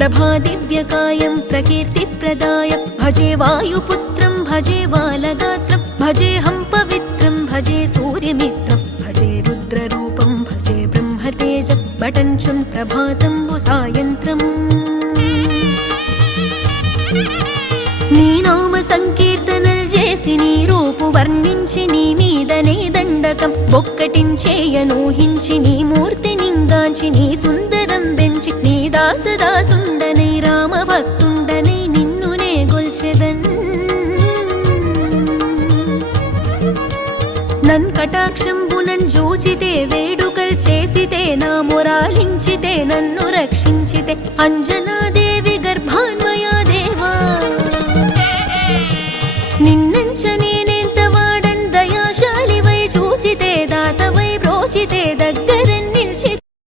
ప్రభాదివ్యకాయం ప్రకీర్తిప్రదాయ భజే వాయుపుత్రం భజే బాలగాత్రం భజేహం పవిత్రం భజే సూర్యమిత్రం భజే రుద్రరూపం భజే బ్రహ్మతేజం బటంచున్ ప్రభాతంబు సాయంత్రం నీ నామ సంకీర్తనల్ చేసి నీ రూపు వర్ణించి నీ మీదనే దండకం బొక్కటించేయనూహించి నీ మూర్తి నింగాంచి నీ సుందరం బెంచి నీ దాసదాసుండనై రామభక్తుండనై నిన్నునే గొల్చెదన్ నన్ కటాక్షంబునన్ జూచితే వేడుకల్ చేసితే నా మొరాలించితే నన్ను రక్షించితే అంజనాది